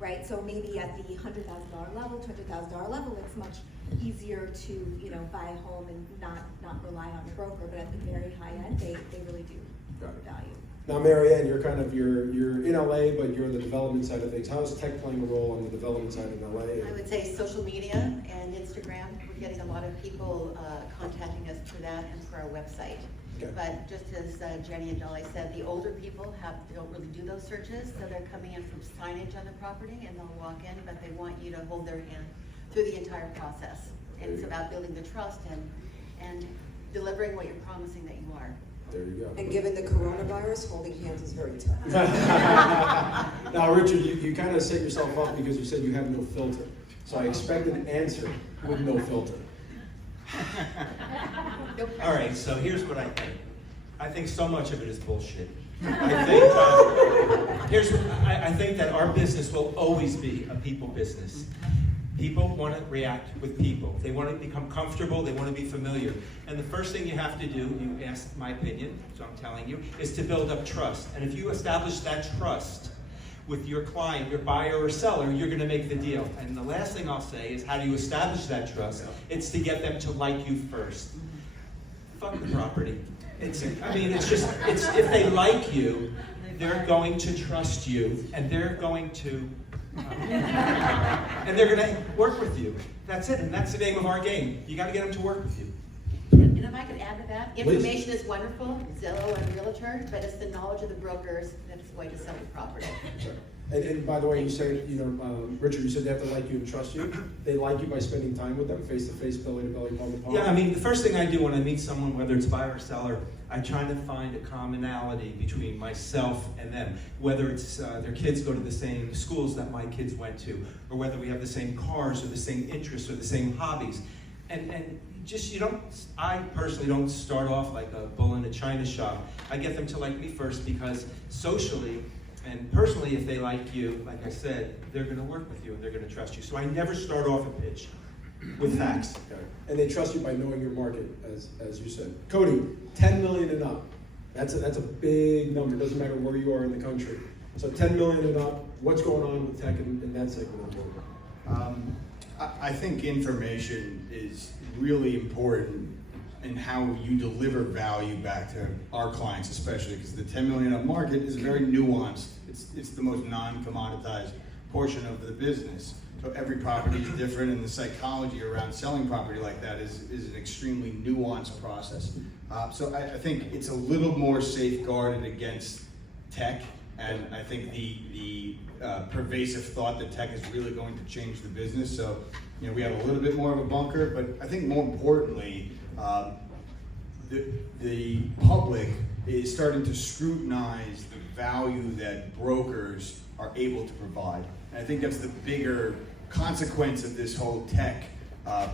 right? So maybe at the $100,000 level, $200,000 level, it's much easier to, you know, buy a home and not rely on a broker. But at the very high end, they really do value. Now, Marianne, you're in LA, but you're on the development side of things. How is tech playing a role on the development side in LA? I would say social media and Instagram. We're getting a lot of people contacting us through that and through our website. Okay. But just as Jenny and Dolly said, the older people don't really do those searches, so they're coming in from signage on the property and they'll walk in, but they want you to hold their hand through the entire process. And it's about building the trust and delivering what you're promising that you are. There you go. And given the coronavirus, holding hands is very tough. Now, Richard, you kind of set yourself up because you said you have no filter. So I expect an answer with no filter. All right, so here's what I think. I think so much of it is bullshit. I think that our business will always be a people business. People want to react with people. They want to become comfortable. They want to be familiar. And the first thing you have to do, you asked my opinion, so I'm telling you, is to build up trust. And if you establish that trust with your client, your buyer or seller, you're going to make the deal. And the last thing I'll say is, how do you establish that trust? It's to get them to like you first. Fuck the property. It's if they like you, they're going to trust you, and they're going to work with you. That's it, and that's the name of our game. You got to get them to work with you. And if I could add to that, Please. information is wonderful, Zillow and Realtors, but it's the knowledge of the brokers that's the way to sell the property. And by the way, you said, Richard, you said they have to like you and trust you. They like you by spending time with them, face-to-face, belly-to-belly, palm-to-palm. Yeah, I mean, the first thing I do when I meet someone, whether it's buyer or seller, I try to find a commonality between myself and them. Whether it's their kids go to the same schools that my kids went to, or whether we have the same cars or the same interests or the same hobbies. And just, I personally don't start off like a bull in a china shop. I get them to like me first because socially and personally, if they like you, like I said, they're going to work with you and they're going to trust you. So I never start off a pitch with facts. Okay. And they trust you by knowing your market, as you said. Cody, 10 million and up. That's a big number. It doesn't matter where you are in the country. So 10 million and up, what's going on with tech in that segment of the market? I think information is really important in how you deliver value back to our clients, especially because the 10 million up market is very nuanced. It's the most non-commoditized portion of the business. So every property is different, and the psychology around selling property like that is an extremely nuanced process. So I think it's a little more safeguarded against tech, and I think the pervasive thought that tech is really going to change the business. So, we have a little bit more of a bunker, but I think more importantly, the public is starting to scrutinize the value that brokers are able to provide. And I think that's the bigger consequence of this whole tech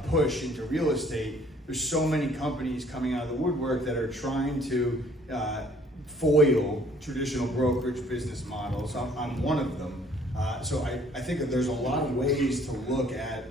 push into real estate. There's so many companies coming out of the woodwork that are trying to foil traditional brokerage business models. I'm one of them. So I think that there's a lot of ways to look at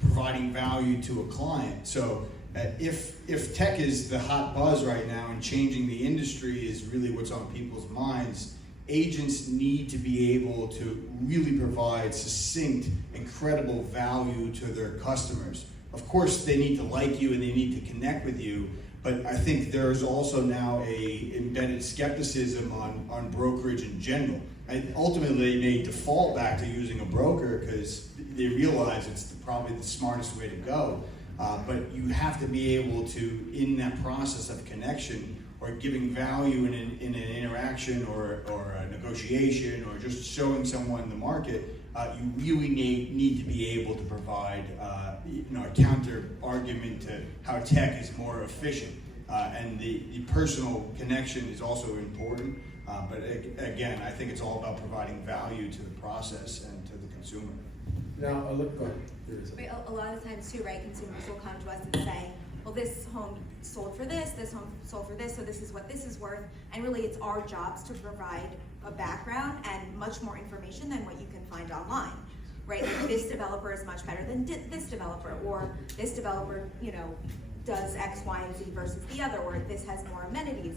providing value to a client. So if tech is the hot buzz right now and changing the industry is really what's on people's minds, agents need to be able to really provide succinct, incredible value to their customers. Of course, they need to like you and they need to connect with you, but I think there's also now a embedded skepticism on brokerage in general. And ultimately, they may default back to using a broker because they realize it's probably the smartest way to go. But you have to be able to, in that process of connection or giving value in an interaction or a negotiation or just showing someone the market, you really need to be able to provide a counter argument to how tech is more efficient. And the personal connection is also important. But again, I think it's all about providing value to the process and to the consumer. Now, go ahead. A lot of times too, right, consumers will come to us and say, well, this home sold for this home sold for this, so this is what this is worth. And really it's our jobs to provide a background and much more information than what you can find online, right? Like this developer is much better than this developer, or this developer, does X, Y, and Z versus the other, or this has more amenities.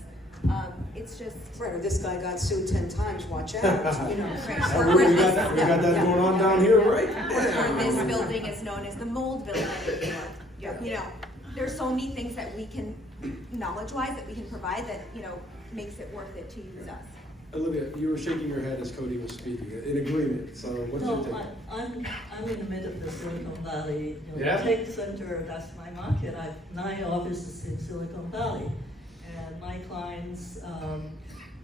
It's just. Right, or this guy got sued 10 times, watch out, you know. Right. We got that going on down here, right? Or this building is known as the mold building. You know, there's so many things that we can, knowledge-wise, that we can provide that, you know, makes it worth it to use us. Olivia, you were shaking your head as Cody was speaking, in agreement, so what's your No, take? I'm in the middle of the Silicon Valley, Yeah? tech center, that's my market. I have 9 offices in Silicon Valley. And my clients,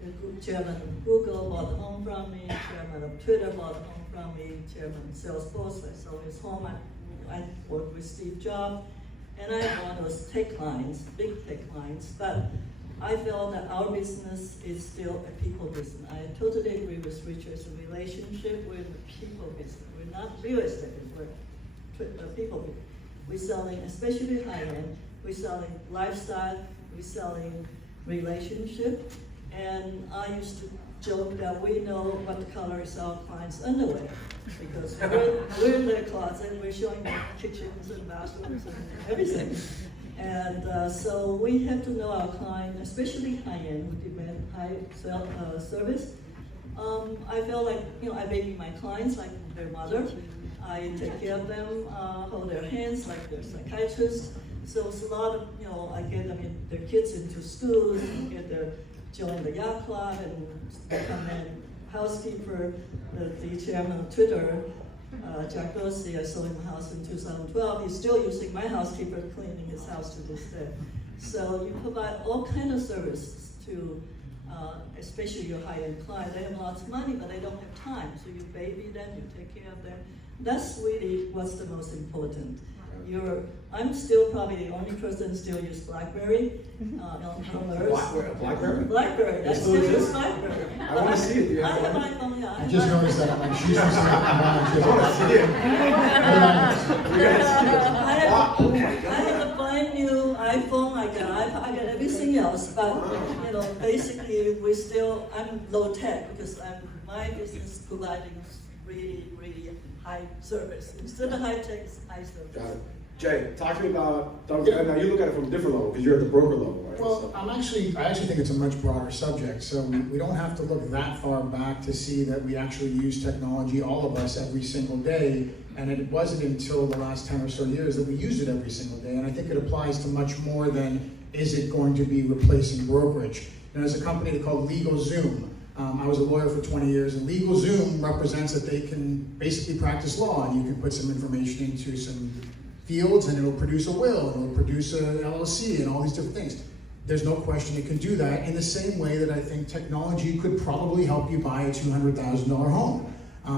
the chairman of Google bought a home from me, chairman of Twitter bought a home from me, chairman of Salesforce, I sold his home. I worked with Steve Jobs, and I have one of those tech clients, big tech clients, but I feel that our business is still a people business. I totally agree with Richard's relationship. We're the people business. We're not real estate, we're people business. We're selling, especially high-end, we're selling lifestyle, we're selling relationship. And I used to joke that we know what the color is our clients' underwear. Because we're in their closet, we're showing them kitchens and bathrooms and everything. And so we have to know our client, especially high-end, who demand high service. I feel like, I baby my clients like their mother. I take care of them, hold their hands like their psychiatrist. So it's a lot of, I get them their kids into schools, get their join the yacht club, and become a housekeeper. The chairman of Twitter, Jack Dorsey, I sold him a house in 2012. He's still using my housekeeper, cleaning his house to this day. So you provide all kinds of services to, especially your high-end client. They have lots of money, but they don't have time. So you baby them, you take care of them. That's really what's the most important. I'm still probably the only person still use BlackBerry on Earth. Blackberry? BlackBerry, I still use BlackBerry. I want to see it. You I have have one? iPhone, yeah. I just noticed that, like, she's using it I want to see it. I have a brand new iPhone, I got everything else, but basically I'm low tech because my business is providing really, really high service. Instead of high tech, it's high service. Got it. Jay, talk to me about, now you look at it from a different level, because you're at the broker level, right? Well, I actually think it's a much broader subject, so we don't have to look that far back to see that we actually use technology, all of us, every single day, and it wasn't until the last 10 or so years that we use it every single day, and I think it applies to much more than, is it going to be replacing brokerage? There's a company called LegalZoom. I was a lawyer for 20 years, and LegalZoom represents that they can basically practice law, and you can put some information into some fields, and it'll produce a will, and it'll produce a LLC, and all these different things. There's no question it can do that in the same way that I think technology could probably help you buy a $200,000 home.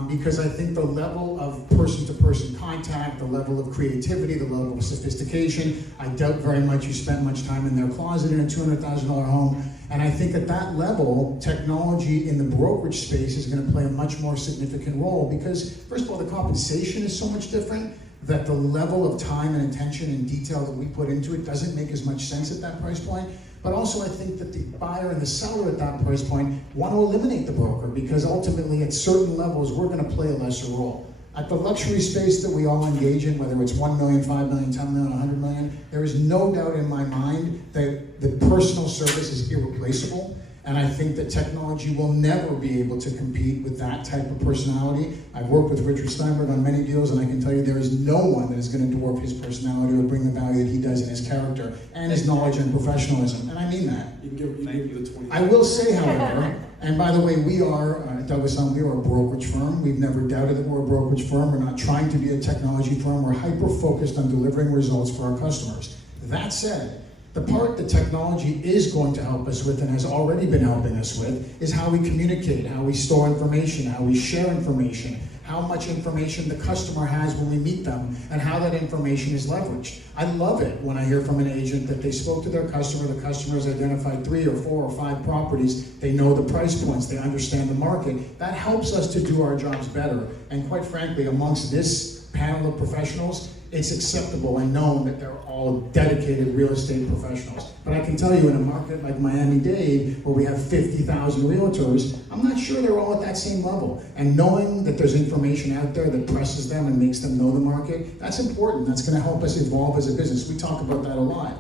Because I think the level of person-to-person contact, the level of creativity, the level of sophistication, I doubt very much you spent much time in their closet in a $200,000 home. And I think at that level, technology in the brokerage space is going to play a much more significant role because, first of all, the compensation is so much different that the level of time and attention and detail that we put into it doesn't make as much sense at that price point. But also I think that the buyer and the seller at that price point want to eliminate the broker because ultimately at certain levels we're going to play a lesser role. At the luxury space that we all engage in, whether it's 1 million, 5 million, 10 million, 100 million, there is no doubt in my mind that the personal service is irreplaceable. And I think that technology will never be able to compete with that type of personality. I've worked with Richard Steinberg on many deals, and I can tell you there is no one that is going to dwarf his personality or bring the value that he does in his character and his knowledge and professionalism. And I mean that. You can give the 20. I will say, however, and by the way, we are, Douglas Elm, we are a brokerage firm. We've never doubted that we're a brokerage firm. We're not trying to be a technology firm. We're hyper-focused on delivering results for our customers. That said, the part that technology is going to help us with and has already been helping us with is how we communicate, how we store information, how we share information, how much information the customer has when we meet them, and how that information is leveraged. I love it when I hear from an agent that they spoke to their customer, the customer has identified 3 or 4 or 5 properties, they know the price points, they understand the market. That helps us to do our jobs better. And quite frankly, amongst this panel of professionals, it's acceptable and known that they're all dedicated real estate professionals. But I can tell you in a market like Miami-Dade, where we have 50,000 realtors, I'm not sure they're all at that same level. And knowing that there's information out there that presses them and makes them know the market, that's important. That's gonna help us evolve as a business. We talk about that a lot.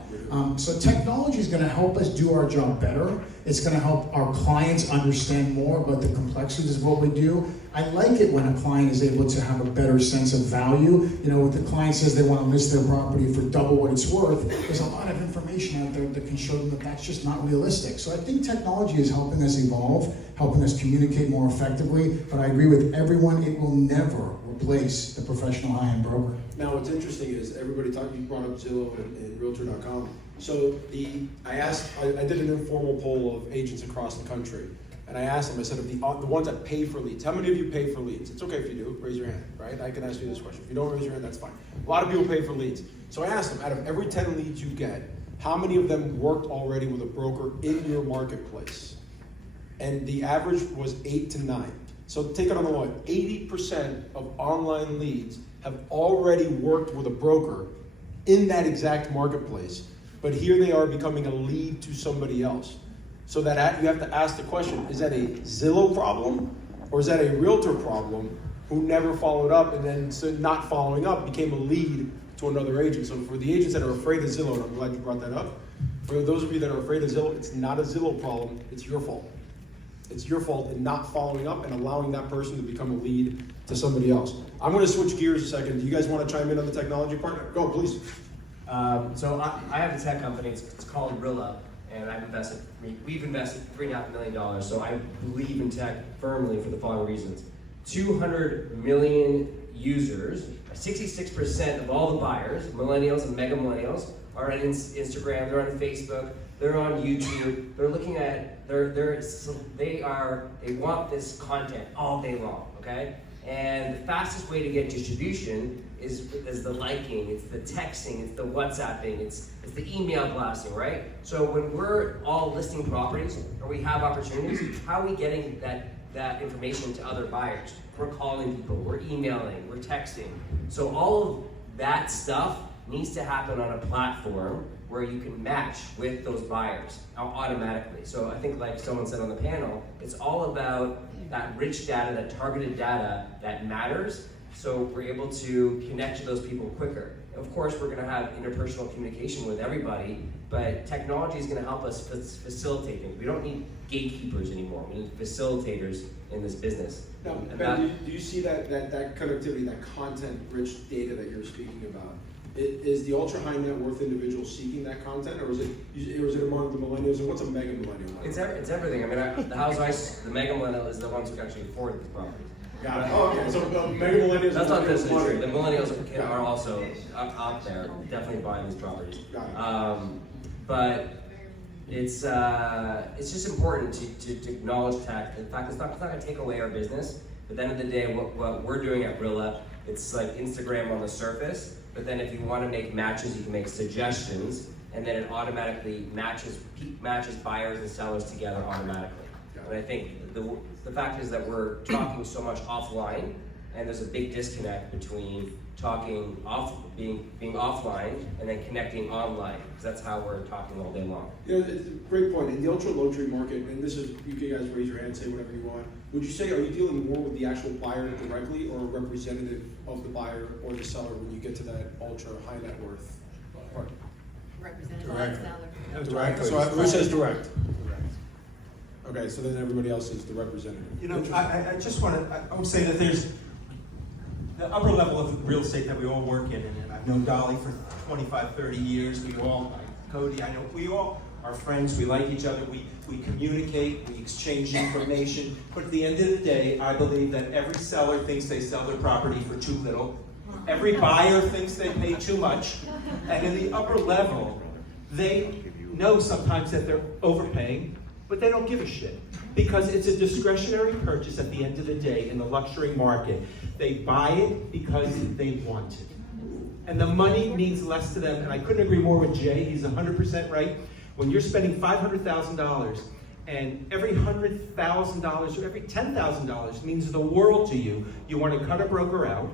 So technology is gonna help us do our job better, It's gonna help our clients understand more about the complexities of what we do. I like it when a client is able to have a better sense of value. You know, if the client says they want to list their property for double what it's worth, there's a lot of information out there that can show them that that's just not realistic. So I think technology is helping us evolve, helping us communicate more effectively, but I agree with everyone, it will never replace the professional high-end broker. Now, what's interesting is everybody talked, you brought up Zillow and Realtor.com. So I did an informal poll of agents across the country. And I asked them, I said, of the ones that pay for leads, how many of you pay for leads? It's okay if you do, raise your hand, right? I can ask you this question. If you don't raise your hand, that's fine. A lot of people pay for leads. So I asked them, out of every 10 leads you get, how many of them worked already with a broker in your marketplace? And the average was 8 to 9. So take it on the line, 80% of online leads have already worked with a broker in that exact marketplace, but here they are becoming a lead to somebody else. So that you have to ask the question, is that a Zillow problem or is that a realtor problem who never followed up and then so not following up became a lead to another agent? So for the agents that are afraid of Zillow, and I'm glad you brought that up, for those of you that are afraid of Zillow, it's not a Zillow problem, it's your fault. It's your fault in not following up and allowing that person to become a lead to somebody else. I'm gonna switch gears a second. Do you guys wanna chime in on the technology part? Go, please. So I have a tech company, it's called Rilla, and we've invested $3.5 million, so I believe in tech firmly for the following reasons. 200 million users, 66% of all the buyers, millennials and mega millennials, are on Instagram, they're on Facebook, they're on YouTube, they're looking at, they want this content all day long, okay? And the fastest way to get distribution is the liking, it's the texting, it's the WhatsApping, it's the email blasting, right? So when we're all listing properties or we have opportunities, how are we getting that information to other buyers? We're calling people, we're emailing, we're texting. So all of that stuff needs to happen on a platform where you can match with those buyers automatically. So I think like someone said on the panel, it's all about that rich data, that targeted data that matters, so we're able to connect to those people quicker. Of course, we're gonna have interpersonal communication with everybody, but technology is gonna help us facilitate things. We don't need gatekeepers anymore, we need facilitators in this business. Now, Ben, do you see that connectivity, that content-rich data that you're speaking about? Is the ultra high net worth individual seeking that content, or is it among the millennials? And what's a mega millennial? It's everything. I mean, the mega millennial is the ones who can actually afford these properties. Got it. Oh, okay. So mega millennials. That's not necessarily true. The millennials are also out there, definitely buying these properties. Got it. But it's just important to acknowledge tech. In fact, it's not going to take away our business. But at the end of the day, what we're doing at Rilla, it's like Instagram on the surface. But then if you want to make matches, you can make suggestions, and then it automatically matches buyers and sellers together automatically. And I think the fact is that we're talking so much offline, and there's a big disconnect between being offline and then connecting online, because that's how we're talking all day long. You know, it's a great point. In the ultra luxury market, and this is, you guys raise your hand, say whatever you want. Would you say, are you dealing more with the actual buyer directly, or a representative of the buyer or the seller when you get to that ultra high net worth part? Representative Direct. seller. Directly. So who says direct? Okay, so then everybody else is the representative. You know, I just want to, I would say that there's the upper level of real estate that we all work in, and I've known Dolly for 25, 30 years, Cody, I know, we all are friends, we like each other, we communicate, we exchange information, but at the end of the day, I believe that every seller thinks they sell their property for too little, every buyer thinks they pay too much, and in the upper level, they know sometimes that they're overpaying, but they don't give a shit. Because it's a discretionary purchase at the end of the day in the luxury market. They buy it because they want it. And the money means less to them, and I couldn't agree more with Jay, he's 100% right. When you're spending $500,000, and every $100,000 or every $10,000 means the world to you, you want to cut a broker out,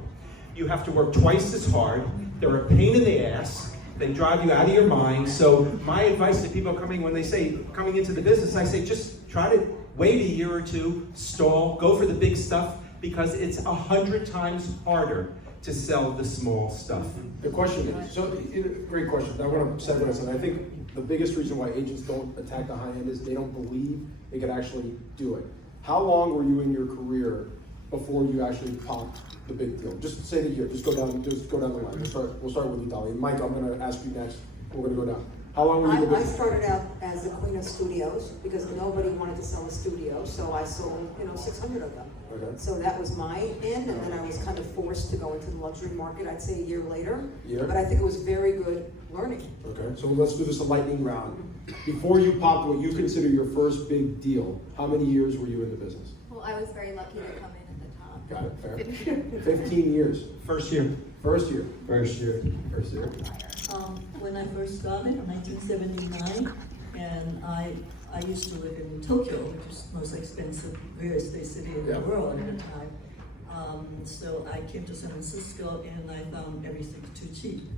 you have to work twice as hard, they're a pain in the ass, they drive you out of your mind. So my advice to people when they say, coming into the business, I say just try to wait a year or two, stall, go for the big stuff, because it's 100 times harder to sell the small stuff. The question is, so, great question. I want to segue this, and I think the biggest reason why agents don't attack the high end is they don't believe they could actually do it. How long were you in your career before you actually popped the big deal? Just say the year. Just go down the line. We'll start with you, Dolly. Mike, I'm going to ask you next. We're going to go down. How long were you in the I business? started out as the queen of studios because nobody wanted to sell a studio, so I sold, 600 of them. Okay. So that was my in, and then I was kind of forced to go into the luxury market, I'd say a year later. Year? But I think it was very good learning. Okay, so let's do this a lightning round. Before you popped what you consider your first big deal, how many years were you in the business? Well, I was very lucky to come in at the top. Got it, fair. 15 years. First year. First year. First year. First year. When I first started in 1979, and I used to live in Tokyo, which is the most expensive real estate city in the world at the time. So I came to San Francisco and I found everything too cheap.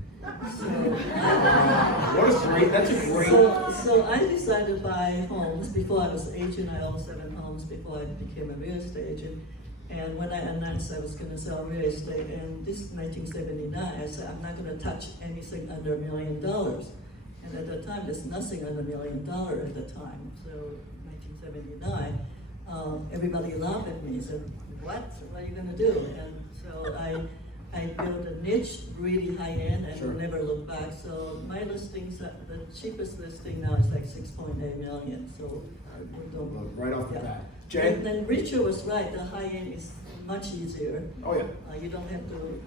So That's a great. So I decided to buy homes. Before I was an agent, I owned 7 homes before I became a real estate agent. And when I announced I was going to sell real estate in this 1979, I said, I'm not going to touch anything under $1 million. And at the time, there's nothing under $1 million at the time. So 1979, everybody laughed at me and said, what are you going to do? And so I built a niche, really high end, and Sure. never looked back. So my listings, the cheapest listing now is like 6.8 million. So we don't. Right off the Yeah. bat. Jay? And then Richard was right, the high end is much easier. Oh, yeah. You don't have to,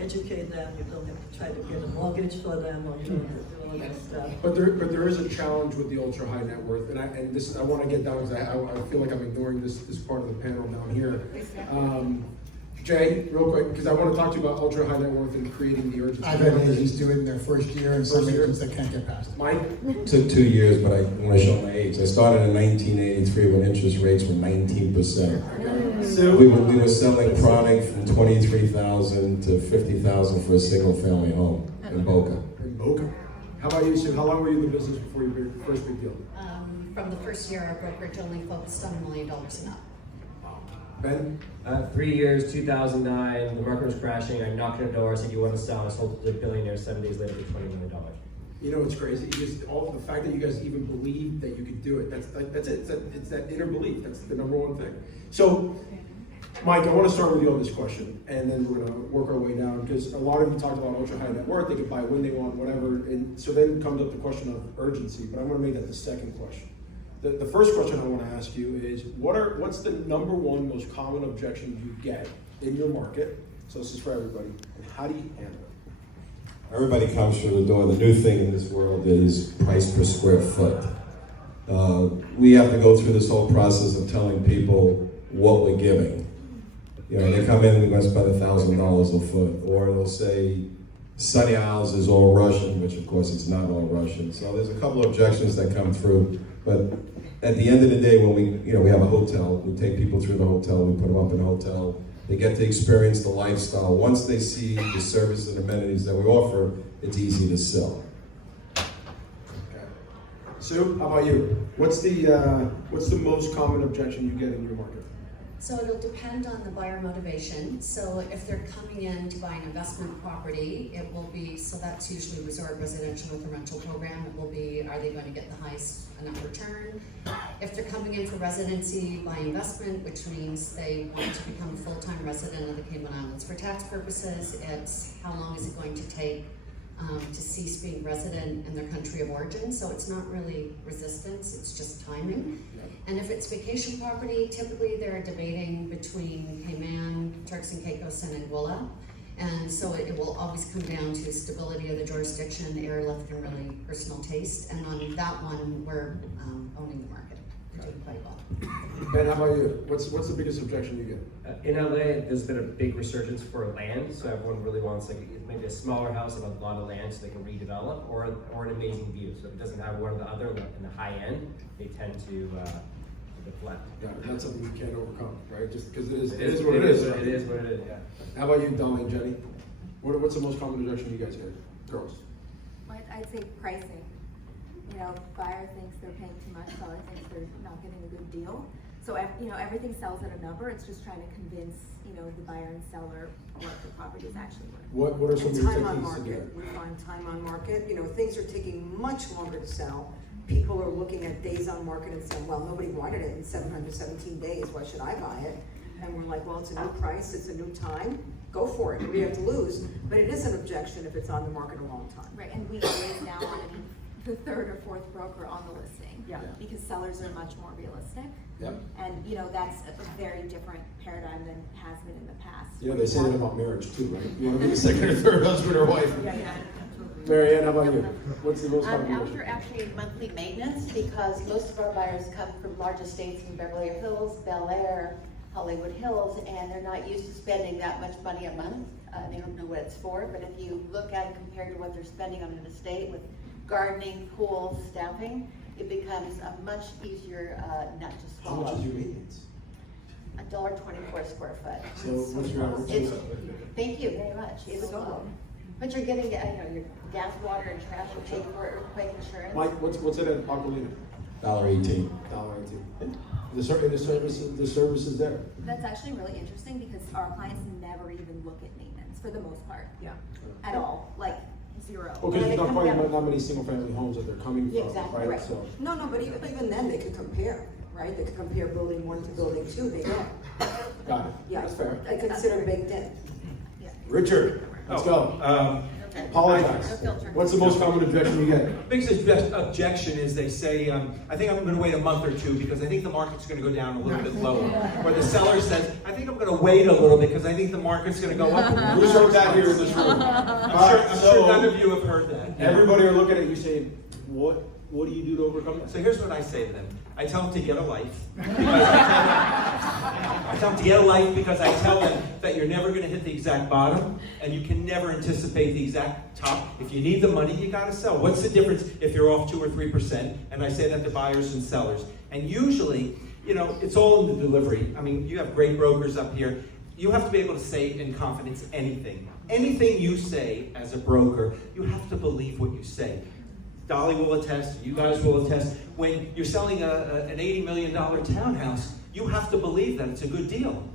educate them, you don't have to try to get a mortgage for them, or you don't have to do all that stuff. But there is a challenge with the ultra high net worth, and I want to get down because I feel like I'm ignoring this part of the panel down here. Jay, real quick, because I want to talk to you about ultra high net worth and creating the urgency. I've had agents do it in their first year and some First year? agents that can't get past it. Mike? Took 2 years, but I want to show my age. I started in 1983 when interest rates were 19%. Sue? We were selling product from $23,000 to $50,000 for a single family home in Boca. In Boca. How about you, Sue? How long were you in the business before your first big deal? From the first year, our brokerage only focused on $1 million and up. Ben? 3 years, 2009, the market was crashing. I knocked on the door, I said, you want to sell? I sold it to a billionaire 7 days later for $20 million. You know what's crazy? Just all the fact that you guys even believed that you could do it. That's it. It's that inner belief. That's the number one thing. So, Mike, I want to start with you on this question, and then we're going to work our way down because a lot of you talked about ultra high net worth. They could buy when they want, whatever. And so then comes up the question of urgency. But I'm going to make that the second question. The first question I want to ask you is, what's the number one most common objection you get in your market? So this is for everybody. And how do you handle it? Everybody comes through the door. The new thing in this world is price per square foot. We have to go through this whole process of telling people what we're giving. They come in, we're going to spend $1,000 a foot, or they'll say Sunny Isles is all Russian, which of course it's not all Russian. So there's a couple of objections that come through, but at the end of the day, when we have a hotel, we take people through the hotel, we put them up in a hotel, they get to experience the lifestyle. Once they see the services and amenities that we offer, it's easy to sell. Okay. Sue, how about you? What's the most common objection you get in your market? So it'll depend on the buyer motivation. So if they're coming in to buy an investment property, it will be, so that's usually resort residential with a rental program. It will be, are they going to get the highest enough return? If they're coming in for residency by investment, which means they want to become a full-time resident of the Cayman Islands for tax purposes, it's how long is it going to take to cease being resident in their country of origin. So it's not really resistance, it's just timing. And if it's vacation property, typically they're debating between Cayman, Turks and Caicos, and Anguilla. And so it will always come down to stability of the jurisdiction, airlift, and really personal taste. And on that one, we're owning the market. We're doing quite well. Ben, how about you? What's the biggest objection you get? In LA, there's been a big resurgence for land, so everyone really wants maybe a smaller house and a lot of land so they can redevelop, or an amazing view. So if it doesn't have one or the other in the high end, they tend to deflect. Yeah, that's something you can't overcome, right? Just because it is what it is. Right? It is what it is, yeah. How about you, Dolly and Jenny? What's the most common objection you guys hear? Girls. I'd say pricing. Buyer thinks they're paying too much, seller thinks they're not getting a good deal. So, everything sells at a number. It's just trying to convince, the buyer and seller what the property is actually worth. What are some of And your time on techniques to do market, that? we find time on market, things are taking much longer to sell. People are looking at days on market and saying, well, nobody wanted it in 717 days, why should I buy it? And we're like, well, it's a new price, it's a new time, go for it, what do you have to lose? But it is an objection if it's on the market a long time. Right, and we always now want to be the third or fourth broker on the listing. Yeah. Because sellers are much more realistic. Yep. And, that's a very different paradigm than has been in the past. They say that about marriage too, right? You want to be the second or third husband or wife. Yeah. Mary Ann, how about you? What's the most common After question? actually monthly maintenance, because most of our buyers come from large estates in Beverly Hills, Bel Air, Hollywood Hills, and they're not used to spending that much money a month. They don't know what it's for, but if you look at it compared to what they're spending on an estate with gardening, pool, staffing, it becomes a much easier nut to How swallow. much is your maintenance? $1.24 square foot. So what's your average? It's, thank you very much. It's low. But you're getting, your gas, water, and trash are paid for, earthquake insurance. Mike, what's it at Aquilina? $1.18. $1.18. The service is there. That's actually really interesting because our clients never even look at maintenance for the most part. Yeah. At all, like zero. Well, because They there's not come probably down- not many single-family homes that they're coming from, Exactly. right? So, No, but even then, they could compare, right? They could compare building 1 to building 2, they don't. got it. Yeah, That's fair. I consider baked in. Richard, let's go. Apologize. No filter. What's the most common objection you get? Biggest objection is they say, I think I'm gonna wait a month or two because I think the market's gonna go down a little bit lower. Or the seller says, I think I'm gonna wait a little bit because I think the market's gonna go up. Who's heard that here in this room? I'm sure none of you have heard that. Everybody are looking at you saying, what do you do to overcome that? So here's what I say to them. I tell them to get a life. I tell them to get a life because I tell them that you're never going to hit the exact bottom and you can never anticipate the exact top. If you need the money, you got to sell. What's the difference if you're off 2 or 3%? And I say that to buyers and sellers. And usually, it's all in the delivery. I mean, you have great brokers up here. You have to be able to say in confidence anything. Anything you say as a broker, you have to believe what you say. Dolly will attest, you guys will attest, when you're selling an $80 million townhouse, you have to believe that it's a good deal.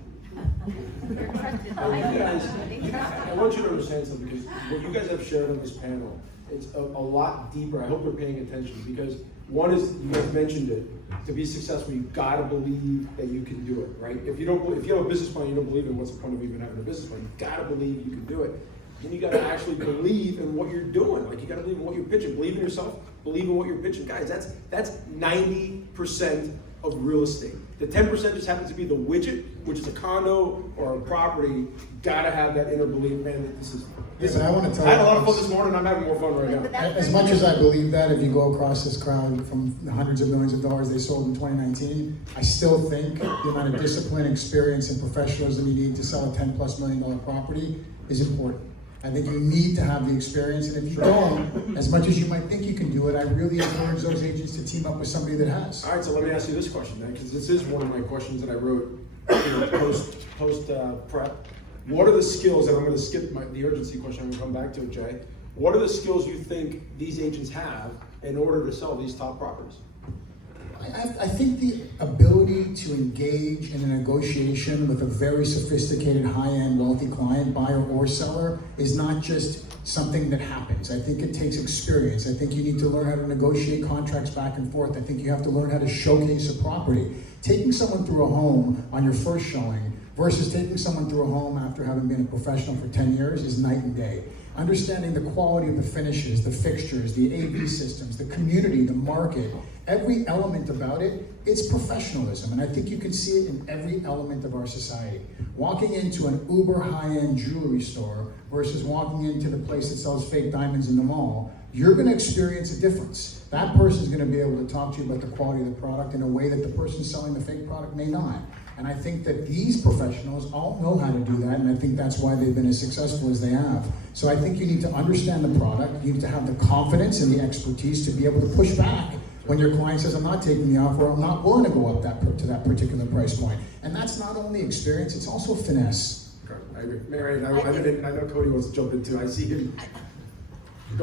I want you to understand something, because what you guys have shared on this panel, it's a lot deeper. I hope you're paying attention, because one is, you guys mentioned it, to be successful, you've got to believe that you can do it, right? If you have a business plan, you don't believe in, what's the point of even having a business plan? You've got to believe you can do it. And you got to actually believe in what you're doing. Like, you got to believe in what you're pitching. Believe in yourself. Believe in what you're pitching. Guys, that's 90% of real estate. The 10% just happens to be the widget, which is a condo or a property. Got to have that inner belief, man, that this is. Listen, I want to tell I had a lot you of fun this morning. I'm having more fun right now. As much as I believe that, if you go across this crowd from the hundreds of millions of dollars they sold in 2019, I still think the amount of discipline, experience, and professionalism you need to sell a $10+ million property is important. I think you need to have the experience, and if you don't, as much as you might think you can do it, I really encourage those agents to team up with somebody that has. All right, so let me ask you this question then, because this is one of my questions that I wrote post prep. What are the skills, and I'm going to skip the urgency question, I'm going to come back to it, Jay. What are the skills you think these agents have in order to sell these top properties? I think the ability to engage in a negotiation with a very sophisticated, high-end, wealthy client, buyer or seller, is not just something that happens. I think it takes experience. I think you need to learn how to negotiate contracts back and forth. I think you have to learn how to showcase a property. Taking someone through a home on your first showing versus taking someone through a home after having been a professional for 10 years is night and day. Understanding the quality of the finishes, the fixtures, the AV systems, the community, the market, every element about it, it's professionalism. And I think you can see it in every element of our society. Walking into an uber high-end jewelry store versus walking into the place that sells fake diamonds in the mall, you're gonna experience a difference. That person's gonna be able to talk to you about the quality of the product in a way that the person selling the fake product may not. And I think that these professionals all know how to do that, and I think that's why they've been as successful as they have. So I think you need to understand the product, you need to have the confidence and the expertise to be able to push back when your client says, I'm not taking the offer, I'm not willing to go up to that particular price point. And that's not only experience, it's also finesse. Okay, I agree. Mary, I know Cody wants to jump in too. I see him.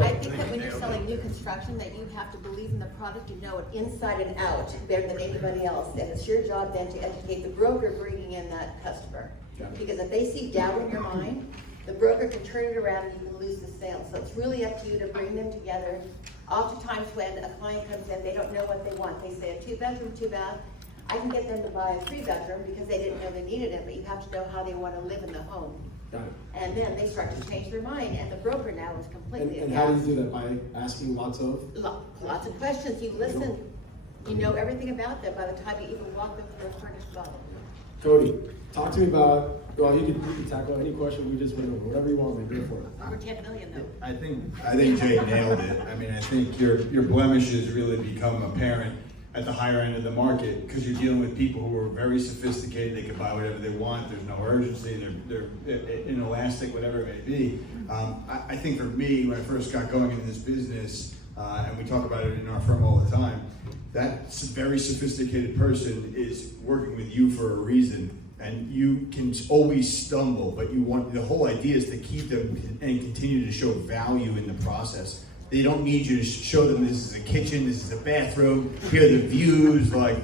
I think that when you're selling new construction, that you have to believe in the product, you know it inside and out, better than anybody else. And it's your job then to educate the broker bringing in that customer. Got it. Because if they see doubt in your mind, the broker broker can turn it around and you can lose the sale. So it's really up to you to bring them together. Oftentimes when a client comes in, they don't know what they want. They say a 2-bedroom, 2-bath. I can get them to buy a 3-bedroom because they didn't know they needed it, but you have to know how they want to live in the home. Got it. And then they start to change their mind, and the broker now is completely And how do aghast. you do that? By asking lots of? Lots of questions. You listen. You know everything about them by the time you even walk them through their furnished dwelling. Cody, talk to me about, well, you can tackle any question we just went over, whatever you want, man, go for it. Over 10 million though. I think Jay nailed it. I mean, I think your blemishes really become apparent at the higher end of the market because you're dealing with people who are very sophisticated. They can buy whatever they want. There's no urgency. They're inelastic, whatever it may be. I think for me, when I first got going in this business, and we talk about it in our firm all the time, that very sophisticated person is working with you for a reason. And you can always stumble, but the whole idea is to keep them and continue to show value in the process. They don't need you to show them this is a kitchen, this is a bathroom, here are the views. Like,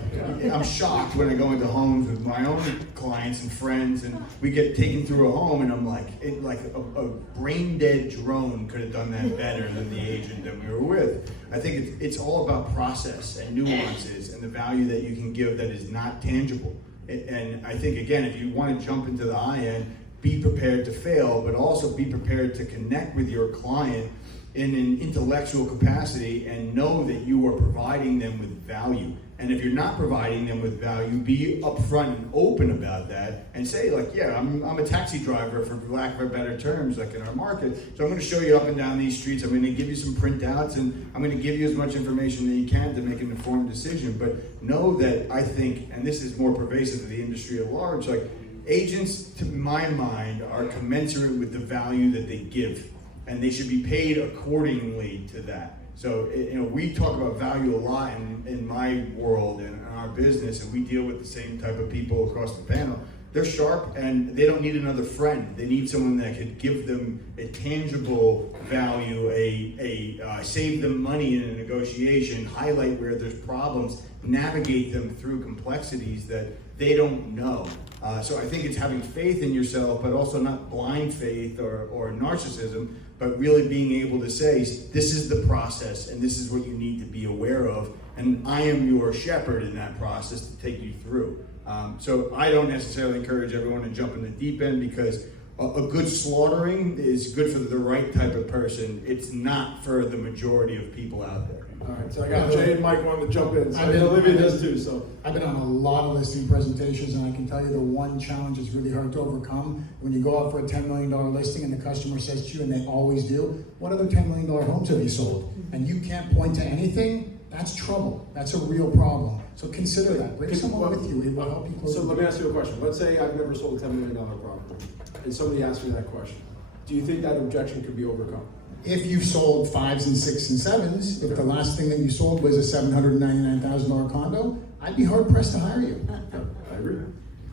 I'm shocked when I go into homes with my own clients and friends, and we get taken through a home, and I'm like, a brain-dead drone could have done that better than the agent that we were with. I think it's all about process and nuances and the value that you can give that is not tangible. And I think, again, if you want to jump into the high end, be prepared to fail, but also be prepared to connect with your client in an intellectual capacity and know that you are providing them with value. And if you're not providing them with value, be upfront and open about that and say, like, yeah, I'm a taxi driver, for lack of better terms, like in our market. So I'm going to show you up and down these streets. I'm going to give you some printouts, and I'm going to give you as much information that you can to make an informed decision. But know that I think, and this is more pervasive in the industry at large, like agents, to my mind, are commensurate with the value that they give. And they should be paid accordingly to that. So, we talk about value a lot in my world and in our business, and we deal with the same type of people across the panel. They're sharp, and they don't need another friend. They need someone that could give them a tangible value, save them money in a negotiation, highlight where there's problems, navigate them through complexities that they don't know. So I think it's having faith in yourself, but also not blind faith or narcissism, but really being able to say, this is the process and this is what you need to be aware of, and I am your shepherd in that process to take you through. So I don't necessarily encourage everyone to jump in the deep end, because a good slaughtering is good for the right type of person. It's not for the majority of people out there. All right, so I got Jay and Mike wanting to jump in. So Olivia does too, so. I've been on a lot of listing presentations, and I can tell you the one challenge is really hard to overcome. When you go out for a $10 million listing and the customer says to you, and they always do, what other $10 million homes have you sold? And you can't point to anything, that's trouble. That's a real problem. So consider that. Bring someone with you. It will help you close. So let me ask you a question. Let's say I've never sold a $10 million property, and somebody asks me that question. Do you think that objection could be overcome? If you've sold 5s and 6s and 7s, if the last thing that you sold was a $799,000 condo, I'd be hard pressed to hire you. I agree.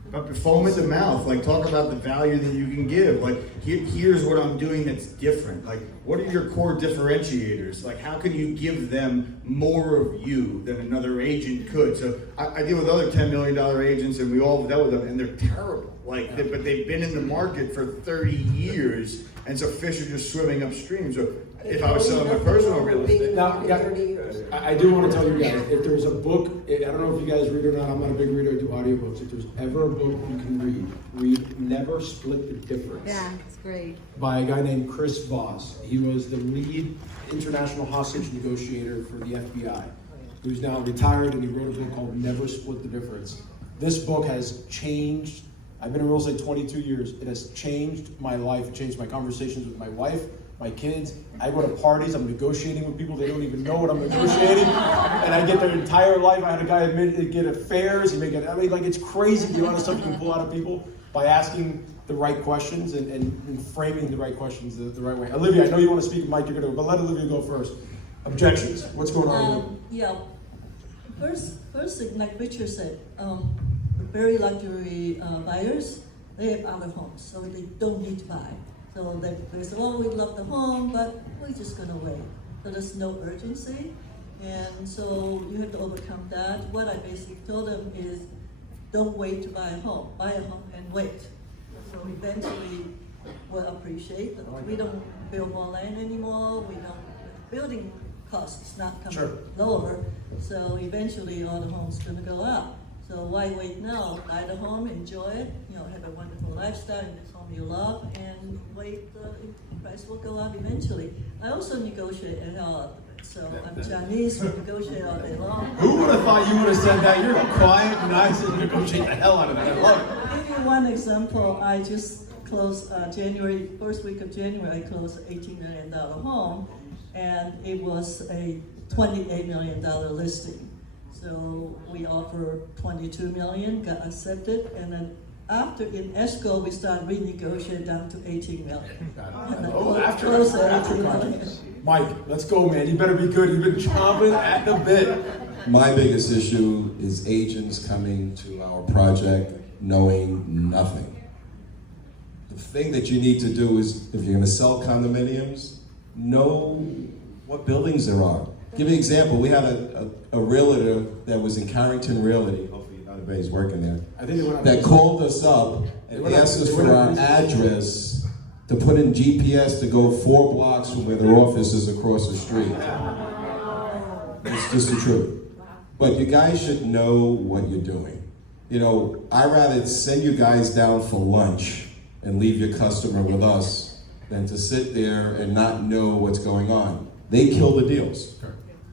But foam at the mouth, like talk about the value that you can give. Like here's what I'm doing that's different. Like what are your core differentiators? Like how can you give them more of you than another agent could? So I deal with other $10 million agents, and we all dealt with them, and they're terrible. Like, but they've been in the market for 30 years, and so fish are just swimming upstream. So if I was selling my personal real estate. Now, I do want to tell you guys, if there's a book, I don't know if you guys read or not, I'm not a big reader, I do audiobooks. If there's ever a book you can read Never Split the Difference. Yeah, it's great. By a guy named Chris Voss. He was the lead international hostage negotiator for the FBI, who's now retired, and he wrote a book called Never Split the Difference. This book has changed. I've been in real estate 22 years. It has changed my life. It changed my conversations with my wife, my kids. I go to parties, I'm negotiating with people, they don't even know what I'm negotiating. And I get their entire life. I had a guy get affairs, it's crazy the amount of stuff you can pull out of people by asking the right questions and framing the right questions the right way. Olivia, I know you want to speak, Mike, you're gonna, but let Olivia go first. Objections, what's going on? Yeah, first thing, like Richard said, very luxury buyers, they have other homes, so they don't need to buy. So they say, oh, we love the home, but we're just gonna wait. So there's no urgency, and so you have to overcome that. What I basically told them is, don't wait to buy a home and wait. So eventually, will appreciate. We don't build more land anymore, building costs is not coming Sure. lower, so eventually all the homes gonna go up. So why wait now? Buy the home, enjoy it, have a wonderful lifestyle in this home you love, and wait, the price will go up eventually. I also negotiate a hell out of it, so I'm Chinese, we negotiate all day long. Who would have thought you would have said that? You're quiet, nice, and negotiate the hell out of that. I love it. I'll give you one example. I just closed first week of January, I closed an $18 million home, and it was a $28 million listing. So we offer 22 million, got accepted, and then after in escrow, we start renegotiating down to 18 million. And then After close at 18 million. Mike, let's go, man. You better be good. You've been chomping at the bit. My biggest issue is agents coming to our project knowing nothing. The thing that you need to do is, if you're gonna sell condominiums, know what buildings there are. Give you an example, we had a realtor that was in Carrington Realty, hopefully not everybody's working there, I think they went up. that called us up and asked us for our address to put in GPS to go 4 blocks from where their office is across the street. It's just the truth. But you guys should know what you're doing. I'd rather send you guys down for lunch and leave your customer with us than to sit there and not know what's going on. They kill the deals.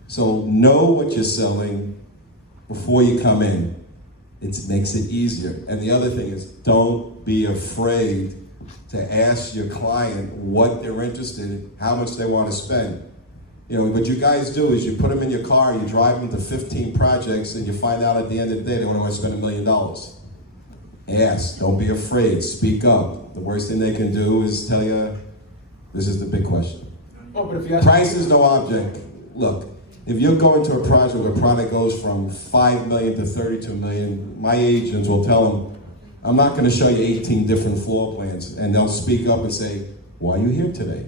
So know what you're selling before you come in. It makes it easier. And the other thing is, don't be afraid to ask your client what they're interested in, how much they want to spend. What you guys do is you put them in your car, you drive them to 15 projects, and you find out at the end of the day they want to spend $1 million. Ask, don't be afraid, speak up. The worst thing they can do is tell you, this is the big question. Oh, but if you ask Price is no object. Look, if you're going to a project where a product goes from 5 million to 32 million, my agents will tell them, I'm not going to show you 18 different floor plans. And they'll speak up and say, why are you here today?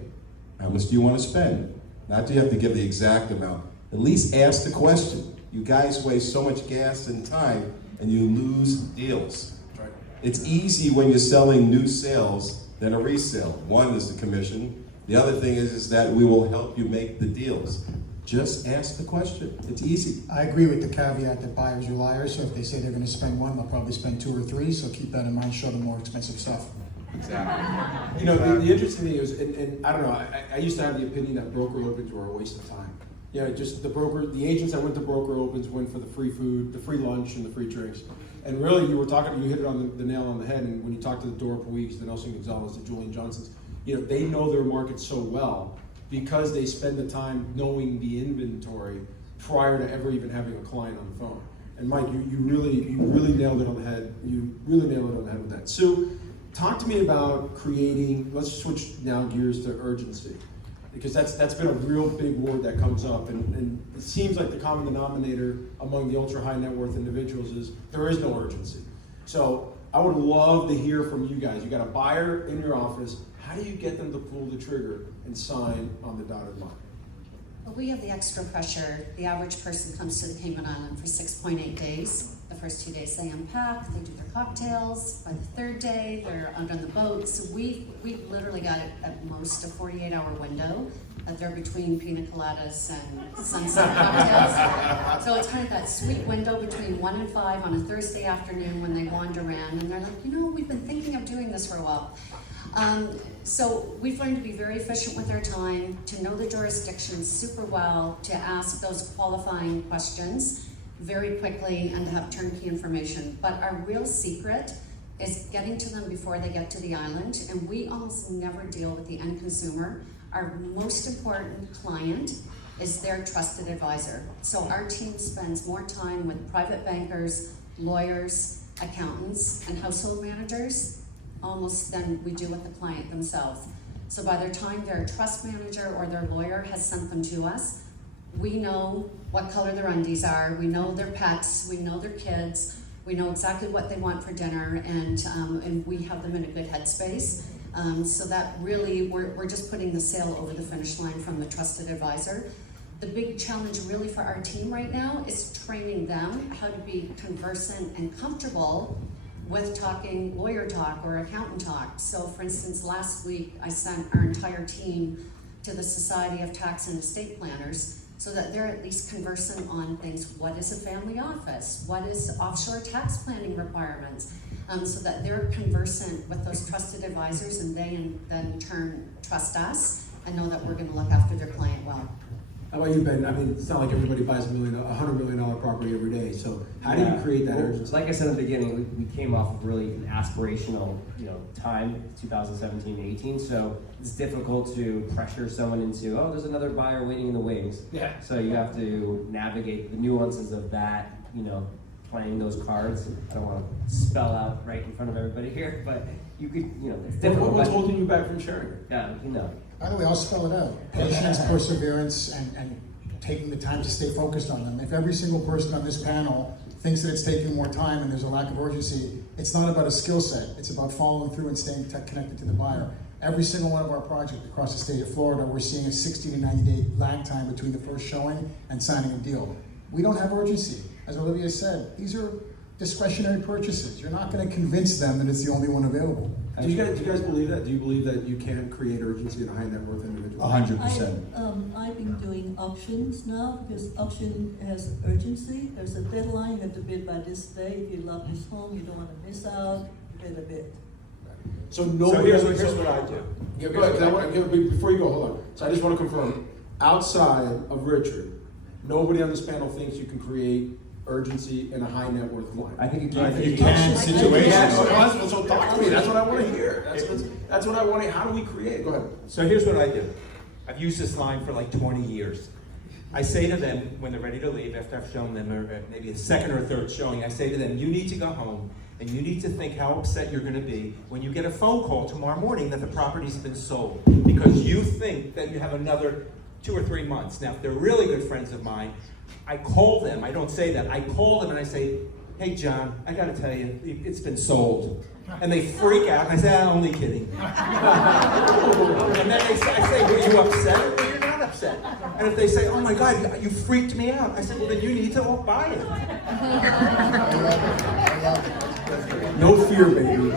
How much do you want to spend? Not do you have to give the exact amount. At least ask the question. You guys waste so much gas and time, and you lose deals. Right. It's easy when you're selling new sales than a resale. One is the commission. The other thing is that we will help you make the deals. Just ask the question. It's easy. I agree with the caveat that buyers are liars, so if they say they're gonna spend one, they'll probably spend 2 or 3, so keep that in mind, show them more expensive stuff. Exactly. The interesting thing is, and I don't know, I used to have the opinion that broker opens were a waste of time. Just the agents that went to broker opens went for the free food, the free lunch, and the free drinks. And really, you hit it on the nail on the head, and when you talk to the Dora Puigs, the Nelson Gonzalez, the Julian Johnsons, they know their market so well because they spend the time knowing the inventory prior to ever even having a client on the phone. And Mike, you really nailed it on the head. You really nailed it on the head with that. Sue, talk to me about creating, let's switch now gears to urgency. Because that's been a real big word that comes up, and it seems like the common denominator among the ultra high net worth individuals is there is no urgency. So I would love to hear from you guys. You got a buyer in your office. How do you get them to pull the trigger and sign on the dotted line? Well, we have the extra pressure. The average person comes to the Cayman Island for 6.8 days. The first 2 days they unpack, they do their cocktails. By the 3rd day, they're out on the boat. So we've literally got at most a 48-hour window that they're between pina coladas and sunset cocktails. So it's kind of that sweet window between 1 and 5 on a Thursday afternoon when they wander around and they're like, we've been thinking of doing this for a while. So we've learned to be very efficient with our time, to know the jurisdiction super well, to ask those qualifying questions very quickly, and to have turnkey information. But our real secret is getting to them before they get to the island, and we almost never deal with the end consumer. Our most important client is their trusted advisor. So our team spends more time with private bankers, lawyers, accountants, and household managers almost than we do with the client themselves. So by the time their trust manager or their lawyer has sent them to us, we know what color their undies are, we know their pets, we know their kids, we know exactly what they want for dinner, and we have them in a good headspace. So that really, we're just putting the sale over the finish line from the trusted advisor. The big challenge really for our team right now is training them how to be conversant and comfortable with talking lawyer talk or accountant talk. So for instance, last week I sent our entire team to the Society of Tax and Estate Planners so that they're at least conversant on things. What is a family office? What is offshore tax planning requirements? So that they're conversant with those trusted advisors, and they then in turn trust us and know that we're gonna look after their client well. How about you, Ben? I mean, it's not like everybody buys $100 million property every day. So how do you create that Well, urgency? like I said in the beginning, we came off of really an aspirational, time, 2017, 18. So it's difficult to pressure someone into, oh, there's another buyer waiting in the wings. Yeah. So you have to navigate the nuances of that, playing those cards. I don't want to spell out right in front of everybody here, but you could, it's difficult. What's but- holding you back from sharing it? Yeah, By the way, I'll spell it out. Patience, perseverance, and taking the time to stay focused on them. If every single person on this panel thinks that it's taking more time and there's a lack of urgency, it's not about a skill set. It's about following through and staying connected to the buyer. Every single one of our projects across the state of Florida, we're seeing a 60 to 90 day lag time between the first showing and signing a deal. We don't have urgency. As Olivia said, these are discretionary purchases. You're not going to convince them that it's the only one available. Do you guys believe that? Do you believe that you can create urgency in a high net worth individual? 100%. I've been doing auctions now because auction has urgency. There's a deadline, you have to bid by this day. If you love this home, you don't want to miss out, you better bid. So So nobody. here's what I do. Yeah, go ahead. Before you go, hold on. So I just want to confirm, outside of Richard, nobody on this panel thinks you can create urgency in a high net worth client. I think you I can. think you can situations. So talk to me. That's what I want to hear. That's what I want to. How do we create? Go ahead. So here's what I do. I've used this line for like 20 years. I say to them when they're ready to leave, after I've shown them, or maybe a second or third showing, I say to them, you need to go home and you need to think how upset you're going to be when you get a phone call tomorrow morning that the property's been sold, because you think that you have another 2 or 3 months. Now, if they're really good friends of mine, I call them. I don't say that. I call them and I say, hey, John, I got to tell you, it's been sold. And they freak out. And I say, I'm only kidding. And then I say, were you upset or were you not upset? And if they say, oh my God, you freaked me out, I said, well, then you need to buy it. No fear, baby.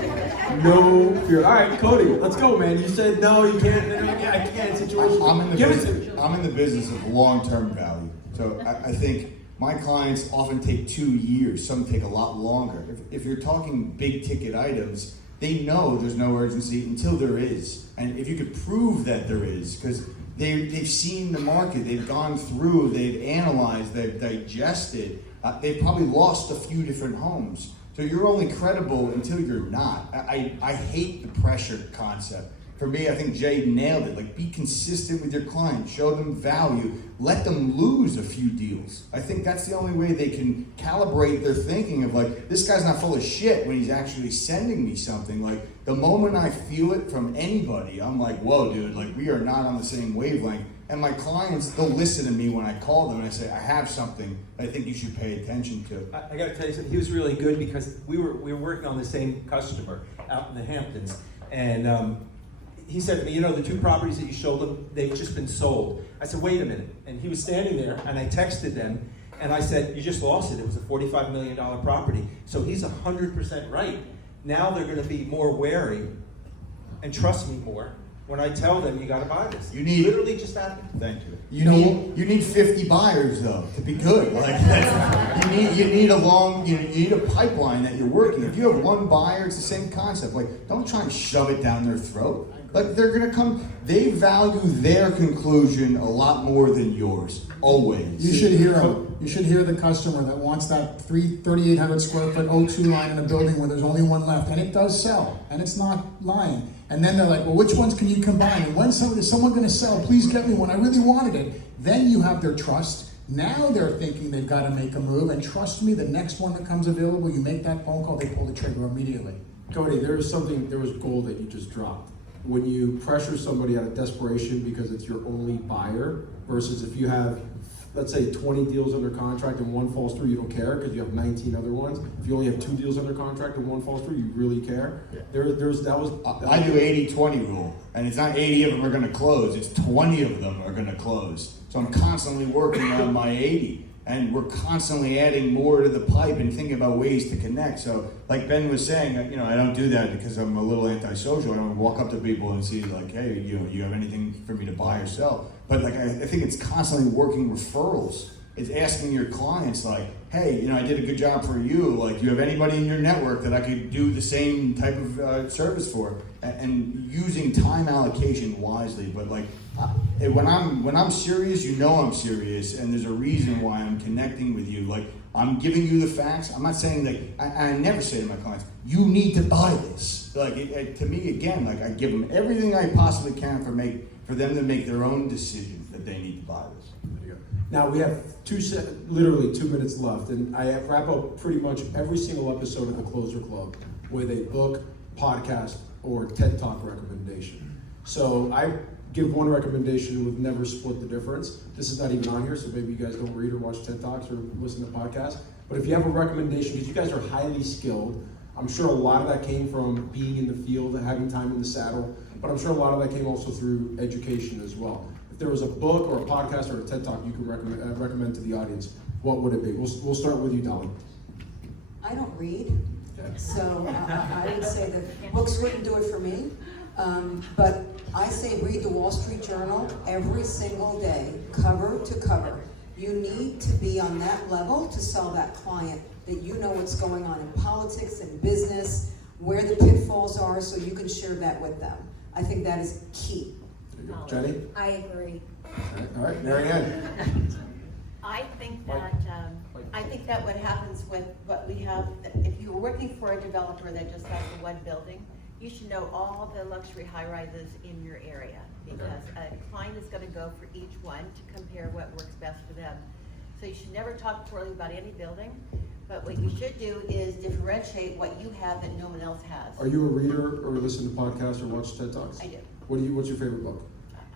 No fear. All right, Cody, let's go, man. You said no, you can't. I can't. Situation. Give it to me. I'm in the business of long-term value. So I think my clients often take 2 years. Some take a lot longer. If you're talking big ticket items, they know there's no urgency until there is. And if you could prove that there is, because they've seen the market, they've gone through, they've analyzed, they've digested, they've probably lost a few different homes. So you're only credible until you're not. I hate the pressure concept. For me, I think Jay nailed it. Like, be consistent with your client, show them value, let them lose a few deals. I think that's the only way they can calibrate their thinking of like, this guy's not full of shit when he's actually sending me something. Like, the moment I feel it from anybody, I'm like, whoa, dude, like, we are not on the same wavelength. And my clients, they'll listen to me when I call them and I say, I have something I think you should pay attention to. I got to tell you something. He was really good because we were working on the same customer out in the Hamptons, and he said to me, the 2 properties that you showed them, they've just been sold. I said, wait a minute. And he was standing there, and I texted them, and I said, you just lost it. It was a $45 million property. So he's 100% right. Now they're going to be more wary and trust me more when I tell them you got to buy this. You need literally just happened. Thank you. You need 50 buyers though to be good. Like you need a pipeline that you're working. If you have 1 buyer, it's the same concept. Like, don't try and shove it down their throat. Like, they're gonna come. They value their conclusion a lot more than yours. Always. You should hear them. You should hear the customer that wants that 3,800 square foot O2 line in a building where there's only 1 left, and it does sell, and it's not lying. And then they're like, well, which ones can you combine? And when is someone going to sell? Please get me one. I really wanted it. Then you have their trust. Now they're thinking they've got to make a move, and trust me, the next one that comes available, you make that phone call, they pull the trigger immediately. Cody, there was gold that you just dropped. When you pressure somebody out of desperation because it's your only buyer, versus if you have, let's say, 20 deals under contract and 1 falls through, you don't care because you have 19 other ones. If you only have 2 deals under contract and 1 falls through, you really care. Yeah. I do 80-20 rule, and it's not 80 of them are going to close, it's 20 of them are going to close. So I'm constantly working on my 80. And we're constantly adding more to the pipe and thinking about ways to connect. So like Ben was saying, I don't do that because I'm a little antisocial. I don't walk up to people and see like, hey, you have anything for me to buy or sell? But like, I think it's constantly working referrals. It's asking your clients like, hey, I did a good job for you. Like, do you have anybody in your network that I could do the same type of service for? And using time allocation wisely. But like, when I'm serious, I'm serious, and there's a reason why I'm connecting with you. Like, I'm giving you the facts. I'm not saying that. I never say to my clients, you need to buy this. Like, to me, again, like I give them everything I possibly can for them to make their own decision that they need to buy this. There you go. Now we have literally 2 minutes left, and I wrap up pretty much every single episode of the Closer Club with a book, podcast, or TED Talk recommendation. So I give one recommendation and would never split the difference. This is not even on here, so maybe you guys don't read or watch TED Talks or listen to podcasts. But if you have a recommendation, because you guys are highly skilled, I'm sure a lot of that came from being in the field and having time in the saddle, but I'm sure a lot of that came also through education as well. If there was a book or a podcast or a TED Talk you could recommend to the audience, what would it be? We'll start with you, Dolly. I don't read, so I would say that books wouldn't do it for me. But I say read the Wall Street Journal every single day, cover to cover. You need to be on that level to sell that client, that you know what's going on in politics and business, where the pitfalls are, so you can share that with them. I think that is key. There you go. Jenny? I agree. All right, Mary Ann. I think that what happens with what we have, if you're working for a developer that just has the one building, you should know all the luxury high-rises in your area, because a client is going to go for each one to compare what works best for them. So you should never talk poorly about any building, but what you should do is differentiate what you have that no one else has. Are you a reader or listen to podcasts or watch TED Talks? I do. What's your favorite book?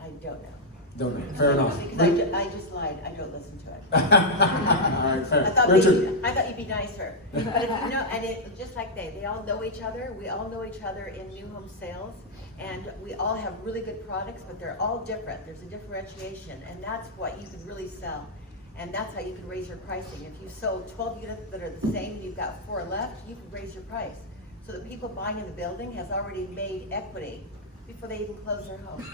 I don't know. Don't know. Fair enough. Because I just lied. I don't listen to it. All right, fair. I thought you'd be nicer. But if you know, and it just like they all know each other. We all know each other in new home sales, and we all have really good products, but they're all different. There's a differentiation, and that's what you can really sell. And that's how you can raise your pricing. If you sold 12 units that are the same and you've got 4 left, you can raise your price. So the people buying in the building has already made equity before they even close their home.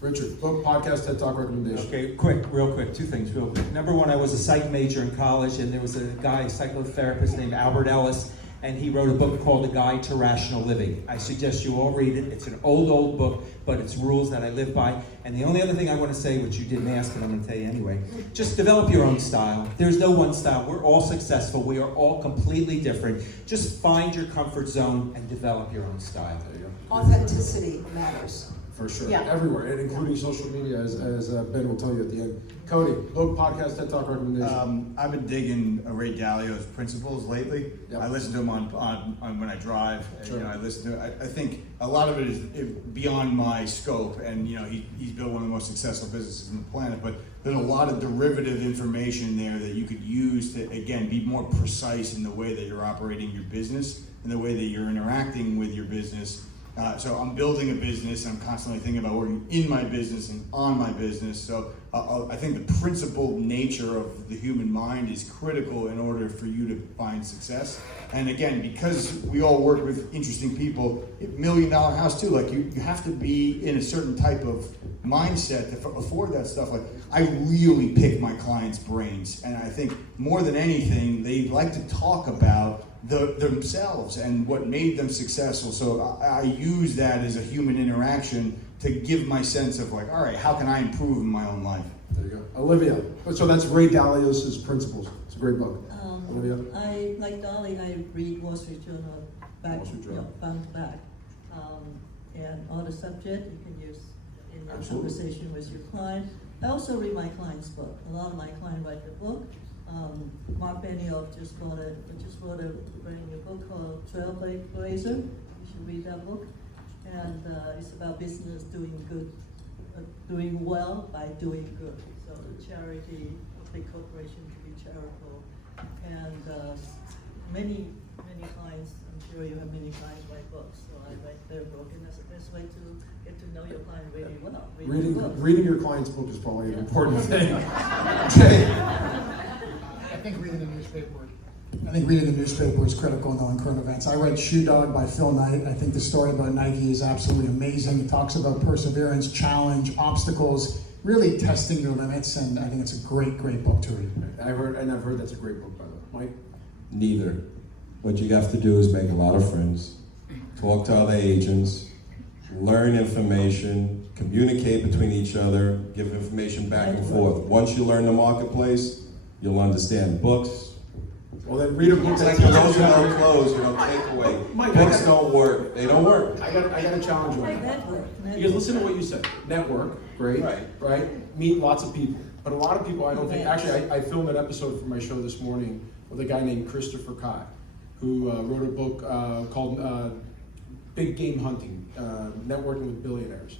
Richard, book, podcast, TED Talk recommendation. Okay, real quick, 2 things real quick. Number 1, I was a psych major in college, and there was a guy, a psychotherapist named Albert Ellis, and he wrote a book called A Guide to Rational Living. I suggest you all read it. It's an old book, but it's rules that I live by. And the only other thing I want to say, which you didn't ask, and I'm going to tell you anyway, just develop your own style. There's no one style. We're all successful. We are all completely different. Just find your comfort zone and develop your own style. There you go. Authenticity matters. For sure. Yeah. Everywhere, and including social media, as Ben will tell you at the end. Cody, book, podcast, TED Talk recommendation. I've been digging Ray Dalio's principles lately. Yep. I listen to him on when I drive. Sure. I listen to. I think a lot of it is beyond my scope, and he's built one of the most successful businesses on the planet. But there's a lot of derivative information there that you could use to again be more precise in the way that you're operating your business and the way that you're interacting with your business. So I'm building a business. I'm constantly thinking about working in my business and on my business. So I think the principled nature of the human mind is critical in order for you to find success. And again, because we all work with interesting people, $1 million house too, like you have to be in a certain type of mindset to afford that stuff. Like I really pick my clients' brains, and I think more than anything, they like to talk about themselves and what made them successful. So I use that as a human interaction to give my sense of like, all right, how can I improve in my own life? There you go. Olivia. So that's Ray Dalio's Principles. It's a great book. Olivia. I like Dolly. I read Wall Street Journal Wall Street Journal. front to back, and all the subject you can use in your Absolutely. conversation with your client. I also read my client's book. A lot of my clients write the book. Mark Benioff just wrote a brand new book called Trailblazer. You should read that book. And it's about business doing good, doing well by doing good. So the charity, big corporation to be charitable. And many clients, I'm sure you have many clients write books, so I write their book, and that's the best way to get to know your client really well. Reading your client's book is probably an important thing. Jay. think reading the newspaper is critical in knowing current events. I read Shoe Dog by Phil Knight. I think the story about Nike is absolutely amazing. It talks about perseverance, challenge, obstacles, really testing your limits, and I think it's a great book to read. I've heard that's a great book, by the way. Mike? Neither. What you have to do is make a lot of friends, talk to other agents, learn information, communicate between each other, give information back and forth. Once you learn the marketplace, you'll understand books. Well, then read a book It's that like teaches those you are how no to clothes, you know, take away. Mike, Books don't work. They don't work. I got to challenge you on that. Because listen to what you said. Network, great, right? Meet lots of people. But a lot of people, I don't think, actually, I filmed an episode for my show this morning with a guy named Christopher Kai, who wrote a book called Big Game Hunting, Networking with Billionaires.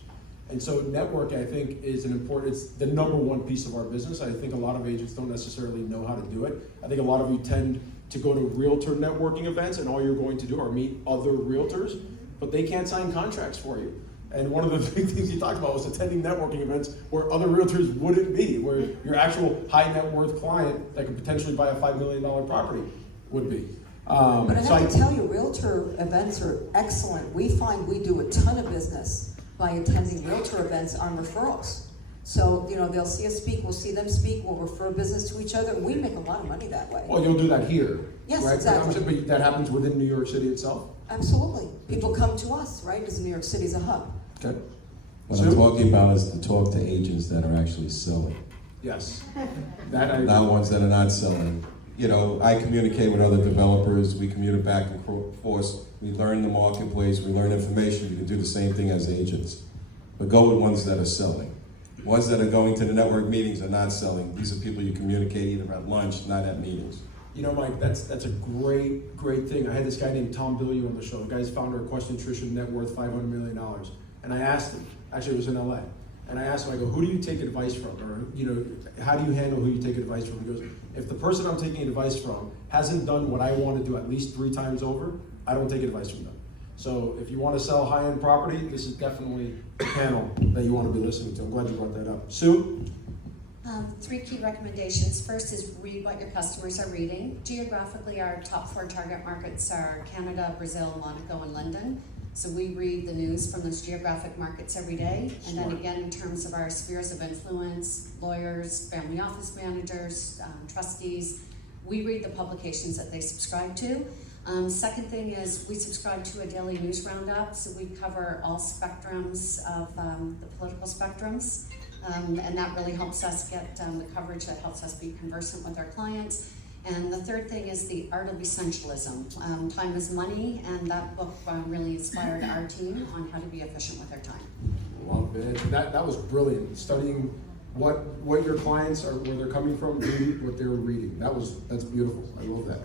And so networking, I think, is it's the number one piece of our business. I think a lot of agents don't necessarily know how to do it. I think a lot of you tend to go to realtor networking events and all you're going to do are meet other realtors, but they can't sign contracts for you. And one of the big things you talked about was attending networking events where other realtors wouldn't be, where your actual high net worth client that could potentially buy a $5 million property would be. But I have to tell you, realtor events are excellent. We find we do a ton of business by attending realtor events on referrals. So, they'll see us speak, we'll see them speak, we'll refer business to each other. We make a lot of money that way. Well, you'll do that here. Yes, right? exactly. But that happens within New York City itself? Absolutely. People come to us, right? Because New York City's a hub. Okay. What I'm talking about is to talk to agents that are actually selling. Yes. Not ones that are not selling. I communicate with other developers, we communicate back and forth, we learn the marketplace, we learn information, you can do the same thing as agents. But go with ones that are selling. Ones that are going to the network meetings are not selling. These are people you communicate either at lunch, not at meetings. Mike, that's a great thing. I had this guy named Tom Bilyeu on the show. The guy's founder of Quest Nutrition, net worth $500 million. And I asked him, actually it was in LA, and I asked him, I go, who do you take advice from? Or, how do you handle who you take advice from? He goes, if the person I'm taking advice from hasn't done what I want to do at least 3 times over, I don't take advice from them. So if you want to sell high-end property, this is definitely a panel that you want to be listening to. I'm glad you brought that up. Sue? 3 key recommendations. First is read what your customers are reading. Geographically, our top 4 target markets are Canada, Brazil, Monaco, and London. So we read the news from those geographic markets every day. And then again, in terms of our spheres of influence, lawyers, family office managers, trustees, we read the publications that they subscribe to. Second thing is we subscribe to a daily news roundup, so we cover all spectrums of the political spectrums, and that really helps us get the coverage that helps us be conversant with our clients. And the third thing is the art of essentialism. Time is money, and that book really inspired our team on how to be efficient with our time. Love it. That was brilliant. Studying what your clients are, where they're coming from, read what they're reading. That's beautiful. I love that.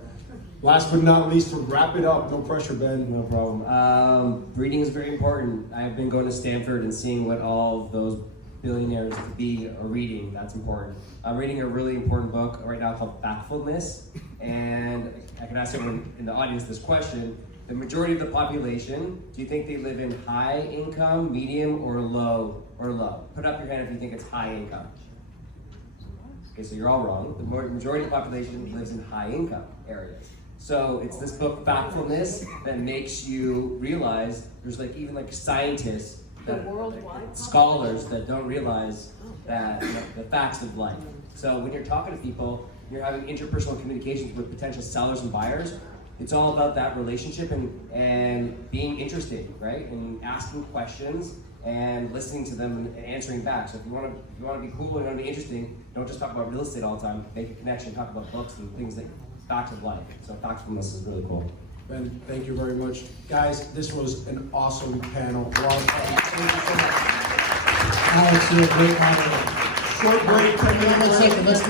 Last but not least, to wrap it up, no pressure, Ben. No problem. Reading is very important. I've been going to Stanford and seeing what all those billionaires to be are reading. That's important. I'm reading a really important book right now called Factfulness, and I can ask everyone in the audience this question. The majority of the population, do you think they live in high income, medium, or low? Put up your hand if you think it's high income. Okay, so you're all wrong. The majority of the population lives in high income areas. So it's this book, Factfulness, that makes you realize there's even scientists, scholars that don't realize that the facts of life. So when you're talking to people, you're having interpersonal communications with potential sellers and buyers. It's all about that relationship and being interesting, right? And asking questions and listening to them and answering back. So if you want to be cool and you want to be interesting, don't just talk about real estate all the time. Make a connection, talk about books and things that facts of life. So Factfulness is really cool. Ben, thank you very much. Guys, this was an awesome panel. A lot of fun. Thank you so much. Alex, you're a great moderator. Short break, 10 minutes. Let's